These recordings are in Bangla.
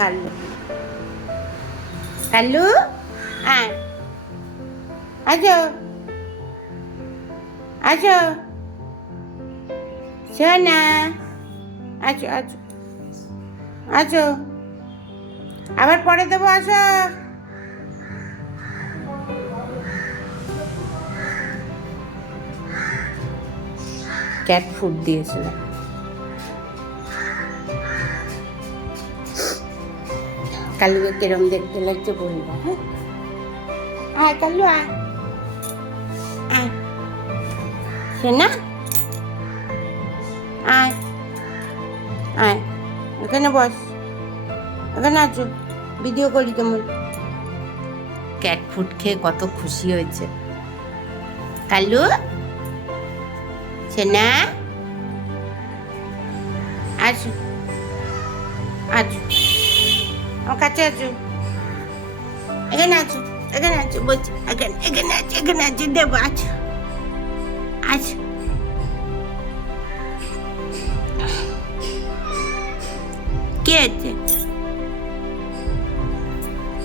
কাল্লু কাল্লু আয়। আজো। আজো। সোনা। আছো আছো আছো আবার পরে দেবো আসো ক্যাট ফুড দিয়েছিল। কালুকে কিরম দেখতে লাগছে বলব হ্যাঁ? আয় কালু, আয়। আয়। শোনা আয়। আয়। এখানে বস। এখানে আছো। ভিডিও করি তোমার ক্যাট ফুড খেয়ে কত খুশি হয়েছে। কালু? সোনা আছো। আছো। আছো এখানে আছো এখানে আছো এখানে এখানে এখানে দেবো আছো আছো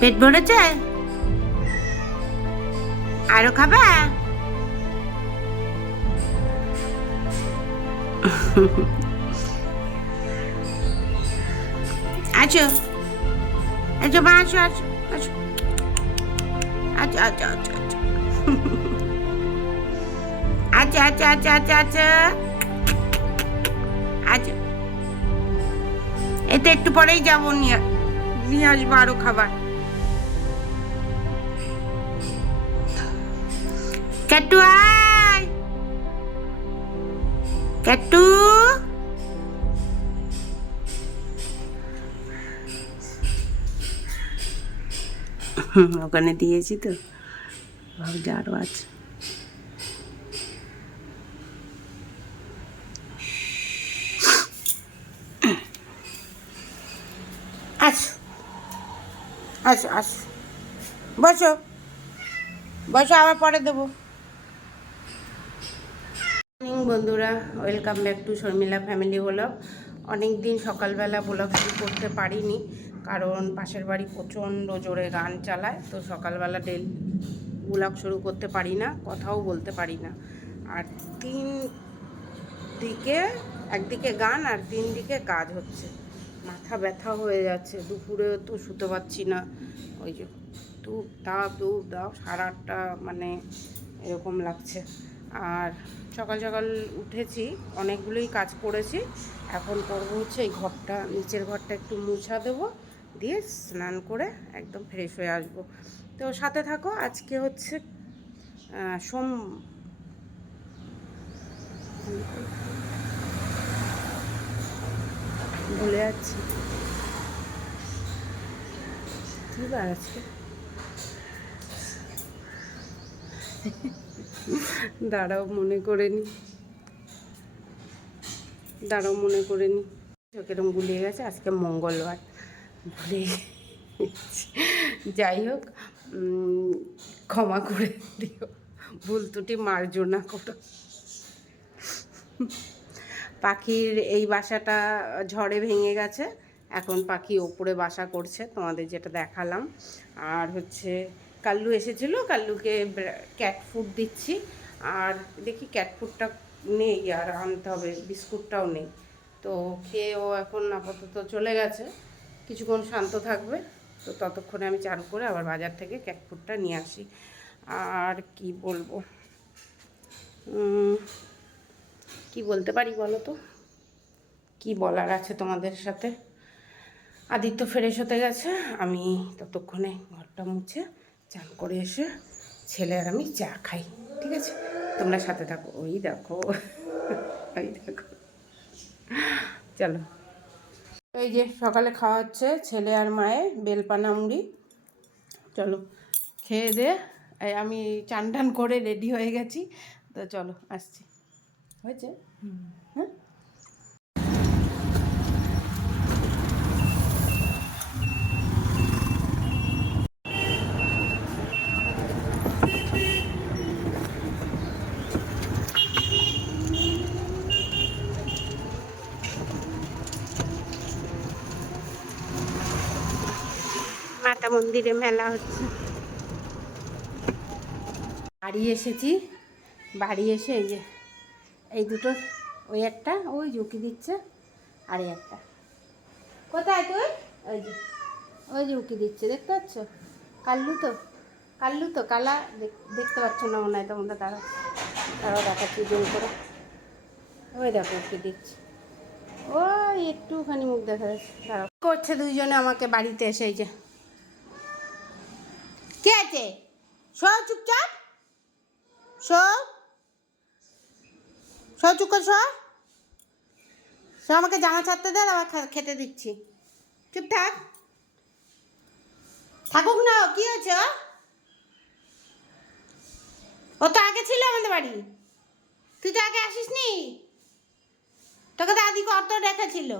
পেট ভরেছে আরও খাবা আছো আচ্ছা আচ্ছা আচ্ছা আচ্ছা এই একটু পরেই যাব, নিয়ে নিয়ে আসব আরও খাবার। ক্যাটু আয়। ক্যাটু ওখানে দিয়েছি তো। ভাবছি আরও আছে। আসো আসো আসো বসো। বসো আবার পরে দেবো। মর্নিং বন্ধুরা welcome back to Sharmila family blog অনেক দিন সকালবেলা ব্লগ শুরু করতে পারিনি। কারণ পাশের বাড়ি প্রচণ্ড জোরে গান চালায়, তো সকালবেলা ডেল ব্লগ শুরু করতে পারি না, কথাও বলতে পারি না। আর তিন দিকে, একদিকে গান আর তিন দিকে কাজ হচ্ছে। মাথা ব্যথা হয়ে যাচ্ছে, দুপুরে তো শুতে পারছি না। ওই যে ধূপ দাও ধূপ দাও সারাটা মানে এরকম লাগছে। আর সকাল সকাল উঠেছি, অনেকগুলোই কাজ করেছি। এখন করব হচ্ছে এই ঘরটা, নিচের ঘরটা একটু মুছা দেবো। দিয়ে স্নান করে একদম ফ্রেশ হয়ে আসব। তো সাথে থাকো, আজকে হচ্ছে সোম ভুলে যাচ্ছি। আজকে? দাঁড়াও, মনে করে নি। দাঁড়াও, মনে করে নি। কিরম গুলিয়ে গেছে, আজকে মঙ্গলবার। ভুলে যাই হোক ক্ষমা করে দিও। ভুল ত্রুটি মার্জনা করো পাখির এই বাসাটা ঝড়ে ভেঙে গেছে। এখন পাখি ওপরে বাসা করছে, তোমাদের যেটা দেখালাম। আর হচ্ছে, কাল্লু এসেছিল, কাল্লুকে ক্যাট ফুড দিচ্ছি। আর দেখি ক্যাট ফুডটা নেই, আর আনতে হবে, বিস্কুটটাও নেই। তো খেয়ে ও এখন আপাতত চলে গেছে। কিছুক্ষণ শান্ত থাকবে। তো ততক্ষণে আমি চান করে আবার বাজার থেকে ক্যাট ফুডটা নিয়ে আসি। আর কি বলব? কি বলতে পারি বলো তো? কি বলার আছে তোমাদের সাথে? আদিত্য ফ্রেশ হতে গেছে। আমি ততক্ষণে ঘরটা মুছে চান করে এসে ছেলে আর আমি চা খাই, ঠিক আছে? তোমরা সাথে থাকো। ওই দেখো। ওই দেখো। চলো। এই যে সকালে খাওয়া হচ্ছে ছেলে আর মায়ে বেলপানা মুড়ি। চলো খেয়ে দে। আমি চান টান করে রেডি হয়ে গেছি। তো চলো আসছি। হয়েছে? হ্যাঁ? কামাখ্যা মন্দিরে মেলা হচ্ছে। বাড়ি এসেছি। বাড়ি এসে এই যে, এই দুটো, ওই একটা, ওই ঝুঁকি দিচ্ছে, আর একটা। কোথায় তুই? ওই যে ওই যে দিচ্ছে, দেখতে পাচ্ছ? কাল্লু তো কাল্লু তো, কালা, দেখ- দেখতে পাচ্ছ না মনে হয় তোমাদের তারা তারাও দেখাচ্ছি, জোর করে। ওই দেখো উকি দিচ্ছে। ওই একটুখানি মুখ দেখা যাচ্ছে। দাঁড়াও। করছে দুইজনে আমাকে বাড়িতে এসে এই যে কে আছে? শো চুপচাপ। শো শো চুপ কর শো আমাকে জামা ছাড়তে দে আবার খেতে দিচ্ছি। চুপ থাক থাকুক না, কি হয়েছে, ও? তো আগে ছিল আমাদের বাড়ি। তুই তো আগে আসিস নি তোকে তো দাদি কত রেখেছিল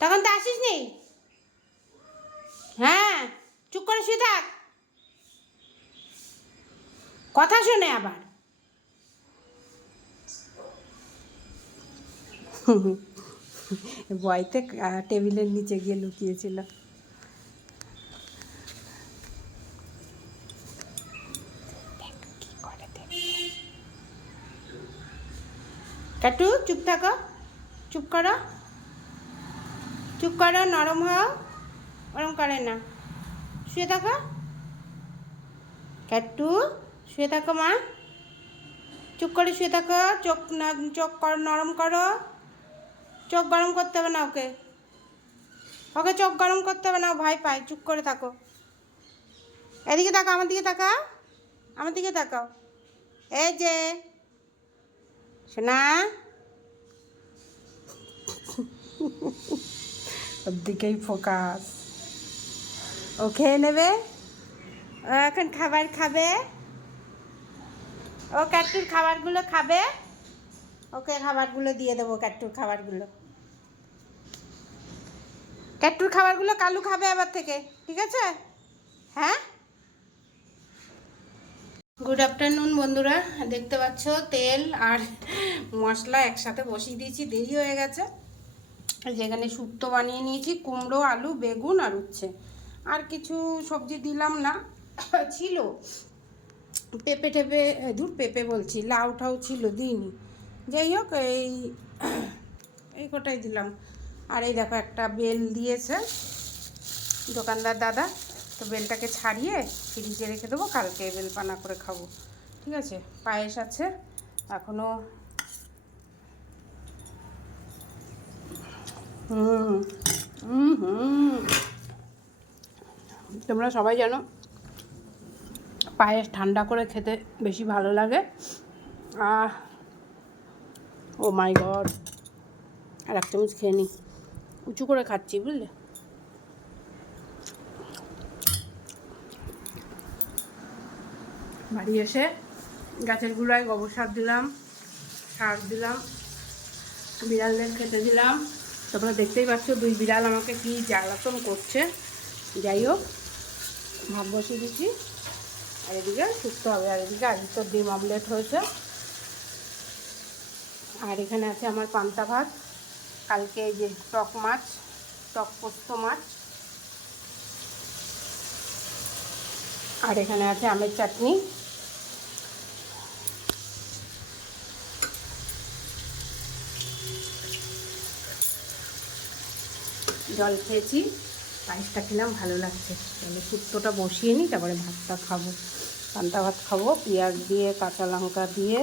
তখন তো আসিস নি হ্যাঁ। চুপ করে শুয়ে থাক। কথা শোনে আবার। বয়তে টেবিলের নিচে গিয়ে লুকিয়েছিল। কাটু, চুপ থাকো। চুপ করো। চুপ করো, নরম হও। ওরম করে না। শুয়ে থাকো। কাটু শুয়ে থাকো মা। চুপ করে শুয়ে থাকো। চোখ চোখ কর, নরম করো। চোখ গরম করতে হবে না ওকে। ওকে চোখ গরম করতে হবে না ভয় পায়। চুপ করে থাকো। এদিকে তাকাও, আমার দিকে তাকাও। আমার দিকে তাকাও। এই যে। শোনা ওর দিকেই ফোকাস ও খেয়ে নেবে? ও এখন খাবার খাবে? ও ক্যাটুর খাবারগুলো খাবে? ওকে, খাবারগুলো দিয়ে দেবো ক্যাটুর খাবারগুলো। ক্যাটুর খাবারগুলো কালু খাবে আবার থেকে, ঠিক আছে? হ্যাঁ? গুড আফটারনুন বন্ধুরা। দেখতে পাচ্ছ, তেল আর মশলা একসাথে বসিয়ে দিয়েছি, দেরি হয়ে গেছে। যেখানে শুক্তো বানিয়ে নিয়েছি, কুমড়ো, আলু, বেগুন আর উচ্ছে। আর কিছু সবজি দিলাম না। ছিল। পেঁপে টেপে ধুর পেঁপে বলছি লাউ ঠাউ ছিল, দিইনি। যাই হোক, এই এই কটাই দিলাম। আর এই দেখো, একটা বেল দিয়েছে দোকানদার দাদা। তো বেলটাকে ছাড়িয়ে ফ্রিজে রেখে দেবো, কালকে বেল পানা করে খাব। ঠিক আছে? পায়েস আছে এখনও হুম হুম হুম। তোমরা সবাই জানো, পায়েস ঠান্ডা করে খেতে বেশি ভালো লাগে। আহ, ও মাই গড, আর এক চামচ খেয়ে নিই উঁচু করে খাচ্ছি, বুঝলে? বাড়ি এসে গাছের গুঁড়ায় গোবর সার দিলাম সার দিলাম, বিড়ালদের খেতে দিলাম। তোমরা দেখতেই পাচ্ছ দুই বিড়াল আমাকে কি জ্বালাতন করছে। যাই হোক ভাত বসিয়ে দিচ্ছি। আর এদিকে সুস্থ হবে। আর এদিকে আজ তো ডিম অমলেট হয়েছে। আর এখানে আছে আমার পান্তা ভাত। কালকে এই যে টক মাছ, টক পোস্ত মাছ। আর এখানে আছে আমের চাটনি। জল খেয়েছি। পায়েসটা খেলাম, ভালো লাগছে। তাহলে শুক্তোটা বসিয়ে নিই, তারপরে ভাতটা খাব। পান্তা ভাত খাব, পেঁয়াজ দিয়ে, কাঁচা লঙ্কা দিয়ে।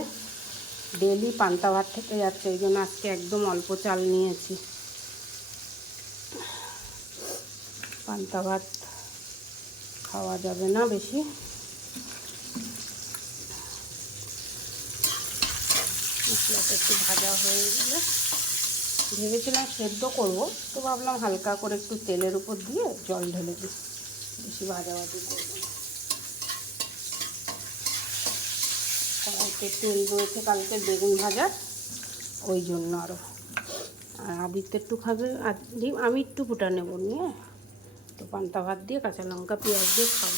ডেলি পান্তা ভাত থেকে যাচ্ছে, এই জন্য আজকে একদম অল্প চাল নিয়েছি। পান্তা ভাত খাওয়া যাবে না বেশি। মশলাটা একটু ভাজা হয়ে গেলে ভেবেছিলাম সেদ্ধ করব, তো ভাবলাম হালকা করে একটু তেলের উপর দিয়ে জল ঢেলে দিই। বেশি ভাজাভাজি করব কড়াইতে তেল রয়েছে, কালকে বেগুন ভাজা, ওই জন্য আরও আর আদিত্য একটু খাবে, আর আমি একটু ফুটা নেব নিয়ে। তো পান্তা ভাত দিয়ে কাঁচা লঙ্কা, পেঁয়াজ দিয়ে খাব।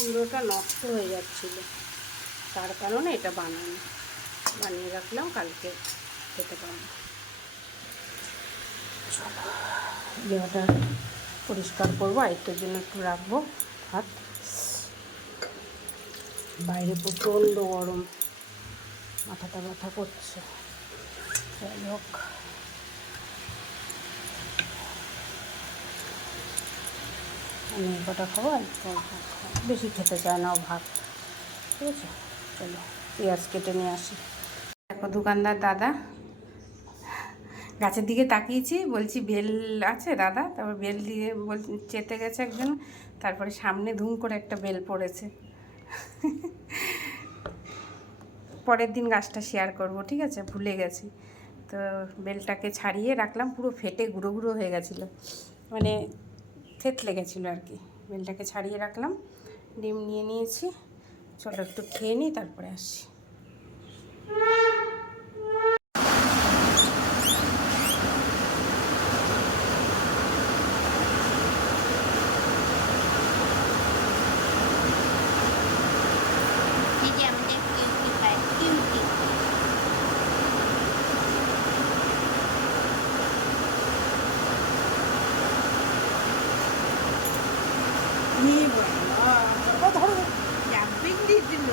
কুমড়োটা নষ্ট হয়ে যাচ্ছিল। তার কারণে এটা বানানো। বানিয়ে রাখলাম, কালকে খেতে পারব জায়গাটা পরিষ্কার করব আরেকটার জন্য একটু রাখব হাত বাইরে প্রচণ্ড গরম, মাথাটা ব্যথা করছে। যাই হোক। আমি কটা খাব। বেশি খেতে চায় না ভাত। ঠিক আছে? চলো, পেঁয়াজ কেটে নিয়ে আসি। দেখো দোকানদার দাদা, গাছের দিকে তাকিয়েছি, বলছি, বেল আছে দাদা? তারপর বেল দিয়ে বল, চেতে গেছে একজন, তারপরে সামনে ধুম করে একটা বেল পড়েছে। পরের দিন গাছটা শেয়ার করব, ঠিক আছে? ভুলে গেছি। তো বেলটাকে ছাড়িয়ে রাখলাম, পুরো ফেটে গুঁড়ো গুঁড়ো হয়ে গেছিল। মানে থেতলে গেছিল আর কি। বেলটাকে ছাড়িয়ে রাখলাম। ডিম নিয়ে নিয়েছি। চলো একটু খেয়ে নিই তারপরে আসি এই যে আমাদের কিউটি পাই কিউটি জাম্পিং দিয়েছিল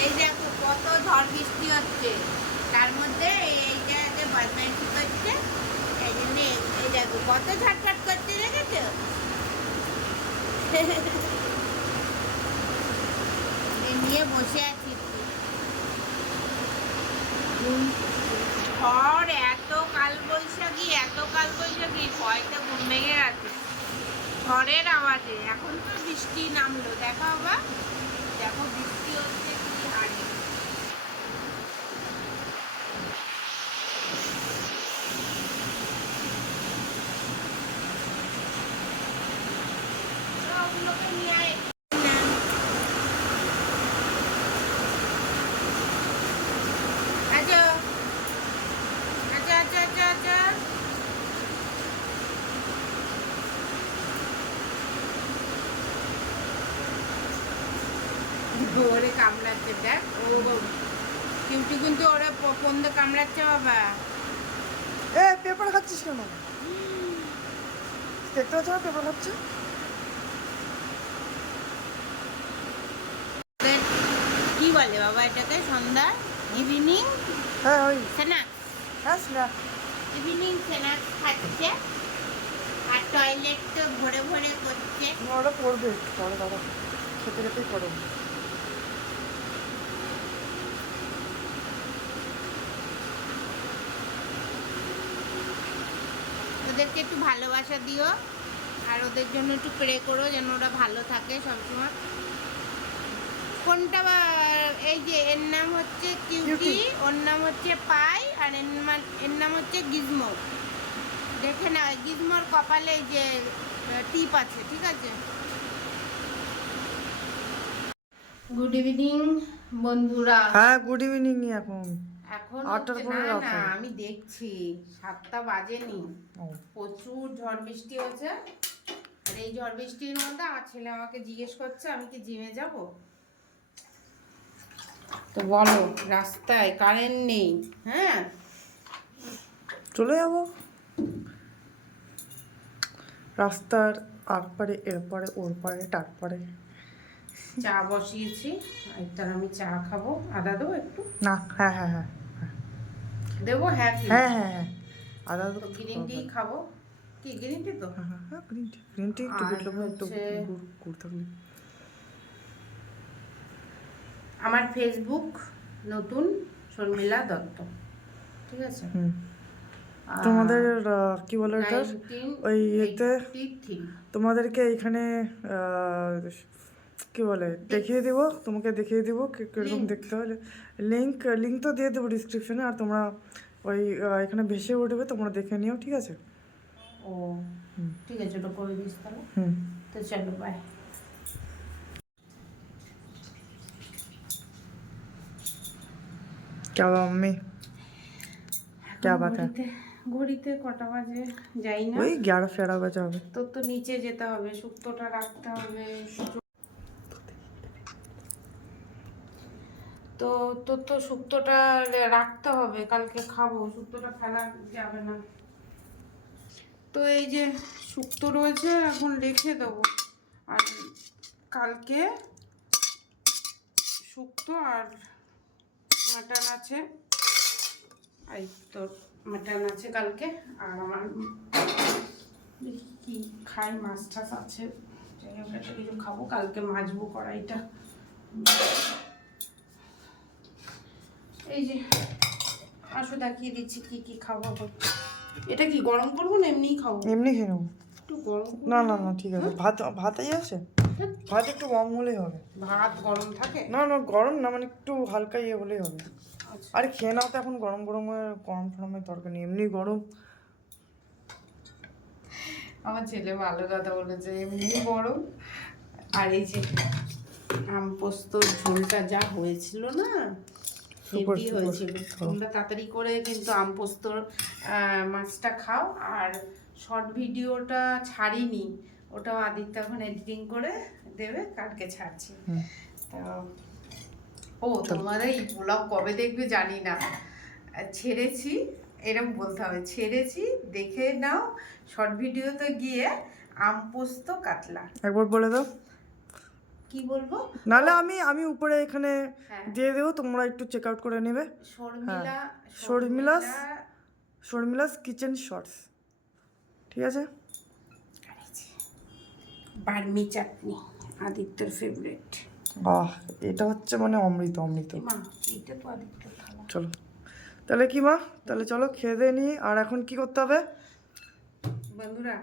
এই দেখো কত ঝড় বৃষ্টি হচ্ছে তার মধ্যে এই- এই জায়গাতে বদমাইশি করছে। এই জন্য এই- দেখো, কত ঝটঝট করছে দেখেছ? নিয়ে বসে আছি। ঝড়, এত কাল বৈশাখী এত কাল বৈশাখী ভয়তে ঘুম ভেঙে গেছে। ঝড়ের আওয়াজে। এখন তো বৃষ্টি নামলো। দেখা বাবা, দেখো বৃষ্টি হচ্ছে কি হারে তো ওগুলোকে নিয়ে আয়। না। আচ্ছা আচ্ছা আচ্ছা আচ্ছা আচ্ছা ওরে দেখ ও কিউটি কিন্তু ওরে পন্দ কামড়াচ্ছে বাবা। এ পেপার খাচ্ছিস কেন? দেখতে পাচ্ছ পেপার খাচ্ছে? কি বলে বাবা এটাকে? সন্ধ্যা? ইভিনিং হ্যাঁ ওই। স্ন্যাক্স হ্যাঁ না ইভিনিং স্ন্যাক্স খাচ্ছে। আর টয়লেট তো ভরে ভরে করছে। ওটা পড়বে একটু পরে দাদা খেতে খেতেই পড়বে ওদেরকে একটু ভালোবাসা দিও আর ওদের জন্য একটু প্রে করো যেন ওরা ভালো থাকে সবসময়। কোনটা এই যে এর নাম হচ্ছে কিউটি। ওর নাম হচ্ছে পাই আর এর নাম এর নাম হচ্ছে গিজমো দেখে না গিজমোর কপালে এই যে টিপ আছে ঠিক আছে? গুড ইভিনিং বন্ধুরা। হ্যাঁ গুড ইভিনিং এখন এখন না না আমি দেখছি সাতটা বাজেনি। প্রচুর ঝড় বৃষ্টি হচ্ছে। আর এই ঝড় বৃষ্টির মধ্যে আমার ছেলে আমাকে জিজ্ঞেস করছে আমি কি জিমে যাব? তো বলো রাস্তায় কারেন্ট নেই হ্যাঁ? চলে যাব। রাস্তার আর পারে এর পারে ওর পারে টার পারে। চা বসিয়েছি একটার আমি চা খাব। আদা দেবো একটু? না হ্যাঁ হ্যাঁ হ্যাঁ। দেবো হ্যাঁ হ্যাঁ হ্যাঁ হ্যাঁ। আদা তো গ্রিন টি খাব। কি গ্রিন টি তো? হ্যাঁ গ্রিন টি গ্রিন টি একটু একটু গুড় গুড় থাকলে আমার ফেসবুক নতুন শর্মিলা দত্ত। ঠিক আছে? হুম। তোমাদের কি বলে এটা ওই ইয়েতে তোমাদেরকে এখানে কি বলে দেখিয়ে দিব তোমাকে দেখিয়ে দিব কি- কিরকম Link. দেখতে হলে লিঙ্ক লিঙ্ক তো দিয়ে দেবো ডিসক্রিপশনে আর তোমরা ওই আহ, এখানে ভেসে উঠবে তোমরা দেখে নিও ঠিক আছে ও ঠিক আছে ওটা করে দিস তাহলে হুম তো চলো বাই क्या हुआ मम्मी क्या बात है ঘড়িতে ঘড়িতে কটা বাজে যাই না वही ग्यारह ग्यारह बजे হবে তোর তো নিচে যেতে হবে শুক্তোটা রাখতে হবে তো তোর তো শুক্তোটা রাখতে হবে, কালকে খাব। শুক্তোটা ফেলা যাবে না। তো এই যে শুক্তো রয়েছে, এখন রেখে দেবো। আর কালকে শুক্তো আর মাটন আছে। এই তোর মাটন আছে কালকে। আর আমার কি খাই মাছ টাছ আছে। যাই হোক, একটা কিছু খাব। কালকে মাজবো কড়াইটা। এই যে আসো দেখিয়ে দিচ্ছি কি কি এখন। এটা কি গরম করব না এমনিই খাব? এমনি খেয়ে নেব। একটু গরম না না। না ঠিক আছে। ভাত ভাতেই আছে? ভাত একটু কম হলেই হবে। ভাত গরম থাকে? না না গরম না মানে একটু হালকা ইয়ে হলেই হবে। আচ্ছা। আরে খেয়ে নাও তো এখন গরম গরমে গরম ফরমের দরকার নেই এমনি গরম। আমার ছেলে ভালো কথা বলেছে এমনি গরম। আর এই যে আম পোস্তর ঝোলটা যা হয়েছিল না হেভি super. হয়েছিল। তোমরা তাড়াতাড়ি করে কিন্তু আম পোস্তর মাছটা খাও। আর শর্ট ভিডিওটা ছাড়িনি। ওটাও আদিত্য এখন এডিটিং করে দেবে কালকে ছাড়ছি। তো ও তোমার এই ব্লগ কবে দেখবে জানি না। ছেড়েছি এরকম বলতে হবে। ছেড়েছি দেখে নাও। শর্ট ভিডিও ভিডিওতে গিয়ে আম পোস্ত কাতলা। একবার বলে দাও। কি বলব? নাহলে আমি আমি উপরে এখানে হ্যাঁ। দিয়ে দেবো তোমরা একটু চেক আউট করে নেবে। শর্মিলা শর্মিলাস? Sharmila's kitchen shorts. ঠিক আছে? বার্মি চাটনি আদিত্যর ফেভারিট আহ এটা হচ্ছে মানে অমৃত অমৃত। মা এইটা তো আদিত্যর খাওয়া চলো। তাহলে কি মা? তাহলে চলো খেয়ে দিয়ে নিই আর এখন কি করতে হবে? বন্ধুরা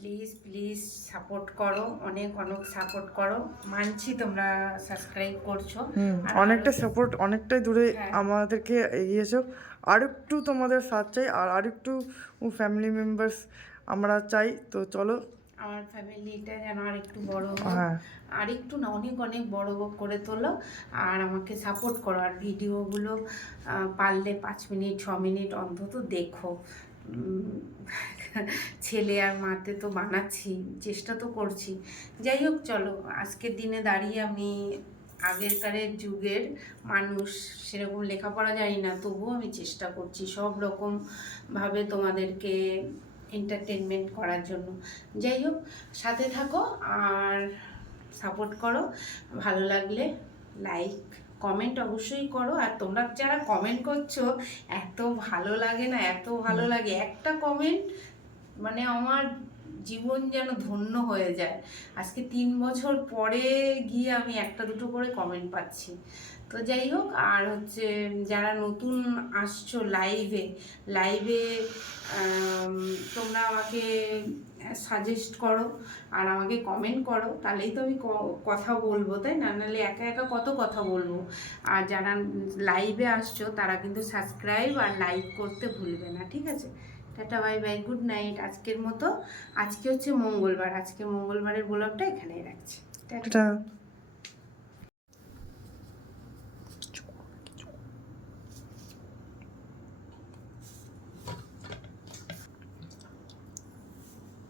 প্লিজ প্লিজ সাপোর্ট করো অনেক অনেক সাপোর্ট করো। মানছি তোমরা সাবস্ক্রাইব করছ। অনেকটা সাপোর্ট অনেকটাই দূরে হ্যাঁ। আমাদেরকে এগিয়েছো। আর একটু তোমাদের সাথ চাই আর আর একটু ফ্যামিলি মেম্বার্স আমরা চাই তো চলো। আমার ফ্যামিলিটা যেন আর একটু বড় হোক। হ্যাঁ। আর একটু না অনেক অনেক বড় করে তোলো। আর আমাকে সাপোর্ট করো। আর ভিডিওগুলো পারলে পাঁচ মিনিট ছ মিনিট অন্তত দেখো। ছেলে আর মাতে তো বানাচ্ছি চেষ্টা তো করছি। যাই হোক চলো আজকের দিনে দাঁড়িয়ে আমি আগেরকারের যুগের মানুষ সেরকম লেখাপড়া জানি না তবুও আমি চেষ্টা করছি সব রকমভাবে তোমাদেরকে এন্টারটেনমেন্ট করার জন্য। যাই হোক সাথে থাকো আর সাপোর্ট করো ভালো লাগলে লাইক কমেন্ট অবশ্যই করো আর তোমরা যারা কমেন্ট করছ এত ভালো লাগে না এত ভালো লাগে একটা কমেন্ট মানে আমার জীবন যেন ধন্য হয়ে যায়। আজকে তিন বছর পরে গিয়ে আমি একটা দুটো করে কমেন্ট পাচ্ছি। তো যাই হোক, আর হচ্ছে যারা নতুন আসছো লাইভে লাইভে তোমরা আমাকে সাজেস্ট করো আর আমাকে কমেন্ট করো। তাহলেই তো আমি কথা বলব, তাই না? নাহলে একা একা কত কথা বলব? আর যারা লাইভে আসছো, তারা কিন্তু সাবস্ক্রাইব আর লাইক করতে ভুলবে না, ঠিক আছে? Tata, bye bye, good night আজকের মতো। আজকে হচ্ছে মঙ্গলবার। আজকে মঙ্গলবারের ব্লগটা এখানেই রাখছি। টাটা।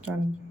জানি।